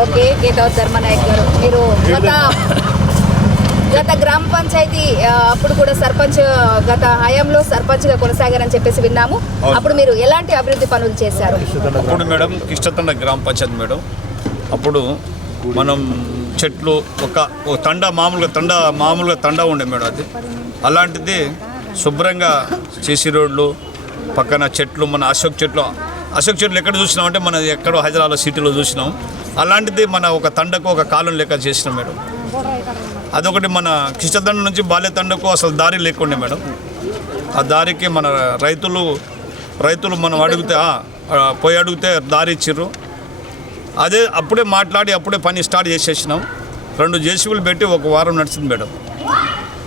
Okay గీతావత్ Dharma Nayak గారు మీరు గత గత గ్రామ పంచాయతీ అప్పుడు కూడా సర్పంచ్ గత హయాంలో సర్పంచ్గా కొనసాగారని చెప్పేసి విన్నాము. అప్పుడు మీరు ఎలాంటి అభివృద్ధి పనులు చేశారు అప్పుడు మేడం కిష్టతండ గ్రామ పంచాయతీ మేడం అప్పుడు మనం చెట్లు ఒక ఒక తండ మామూలుగా తండ మామూలుగా తండ ఉండే మేడం అది అలాంటిది శుభ్రంగా చేసి రోడ్లు పక్కన చెట్లు మన అశోక్ చెట్లు అశోక్ చెట్లు ఎక్కడ చూసినాం అంటే మన ఎక్కడో హైదరాబాద్ సిటీలో చూసినాం. అలాంటిది మన ఒక తండకు ఒక కాలం లెక్క చేసినాం మేడం. అదొకటి మన కిష్టతండ నుంచి బాల్యతండకు అసలు దారి లేకుండే మేడం. ఆ దారికి మన రైతులు రైతులు మనం అడిగితే పోయి అడిగితే దారి ఇచ్చిర్రు. అదే అప్పుడే మాట్లాడి అప్పుడే పని స్టార్ట్ చేసేసినాం. రెండు జేసీబీలు పెట్టి ఒక వారం నడిచింది మేడం.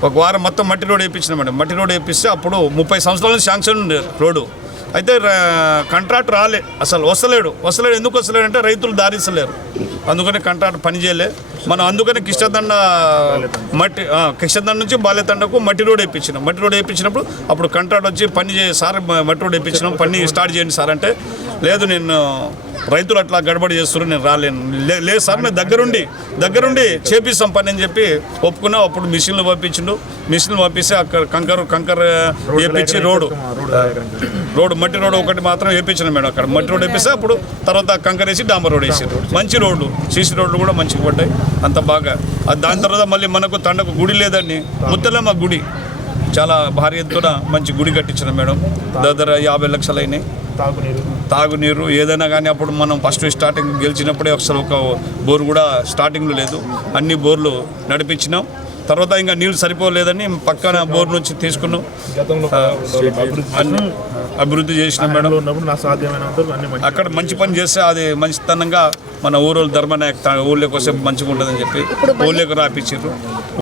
ఒక వారం మొత్తం మట్టి రోడ్ వేయించిన మేడం. మట్టి రోడ్ వేపిస్తే అప్పుడు ముప్పై సంవత్సరాల శాంక్షన్ ఉండే రోడ్డు. అయితే కాంట్రాక్ట్ రాలే. అసలు వస్తలేడు. వస్తలేడు. ఎందుకు వస్తలేడు అంటే రైతులు దారిస్తలేరు. అందుకని కాంట్రాక్ట్ పని చేయలే. మనం అందుకని కిష్టదండ మట్టి కిష్టదండ నుంచి బాల్యతండకు మట్టి రోడ్ వేయించినాం మట్టి రోడ్ వేయించినప్పుడు అప్పుడు కాంట్రాక్ట్ వచ్చి పని చే సార్ మట్టి రోడ్ వేయించినాం పని స్టార్ట్ చేయండి సార్ అంటే లేదు నేను రైతులు అట్లా గడబడి చేస్తున్నారు నేను రాలేను. లే- లేదు సార్ నేను దగ్గరుండి దగ్గరుండి చేపిస్తాం పని అని చెప్పి ఒప్పుకున్నా అప్పుడు మిషన్లు పంపించిండు. మిషన్లు పంపిస్తే అక్కడ కంకర్ కంకర్ వేపించి రోడ్డు రోడ్డు. మట్టి రోడ్డు ఒకటి మాత్రం వేయించిన మేడం అక్కడ. మట్టి రోడ్ వేపిస్తే అప్పుడు తర్వాత కంకర్ వేసి డాంబర్ రోడ్ వేసారు మంచి రోడ్లు సీసీ రోడ్లు కూడా మంచిగా పడ్డాయి అంత బాగా. దాని తర్వాత మళ్ళీ మనకు తండకు గుడి లేదండి ముత్తలమ్మ గుడి. చాలా భారీ ఎత్తున మంచి గుడి కట్టించిన మేడం. దగ్గర యాభై లక్షలు అయినాయి. తాగునీరు. తాగునీరు ఏదైనా కానీ అప్పుడు మనం ఫస్ట్ స్టార్టింగ్ గెలిచినప్పుడే అసలు ఒక బోర్ కూడా స్టార్టింగ్లో లేదు. అన్ని బోర్లు నడిపించినాం. తర్వాత ఇంకా నీళ్ళు సరిపోలేదని పక్కన బోర్ నుంచి తీసుకున్నాం. అభివృద్ధి అన్ని అభివృద్ధి చేసినాం మేడం. లో ఉన్నప్పుడు నా సాధ్యమైనంత వరకు అన్ని మంచి అక్కడ మంచి పని చేస్తే అది మంచితనంగా మన ఊరోళ్ళు ధర్మనాయక్ ఊళ్ళోకి వస్తే మంచిగా ఉంటుందని చెప్పి ఊళ్ళోకి రాపించారు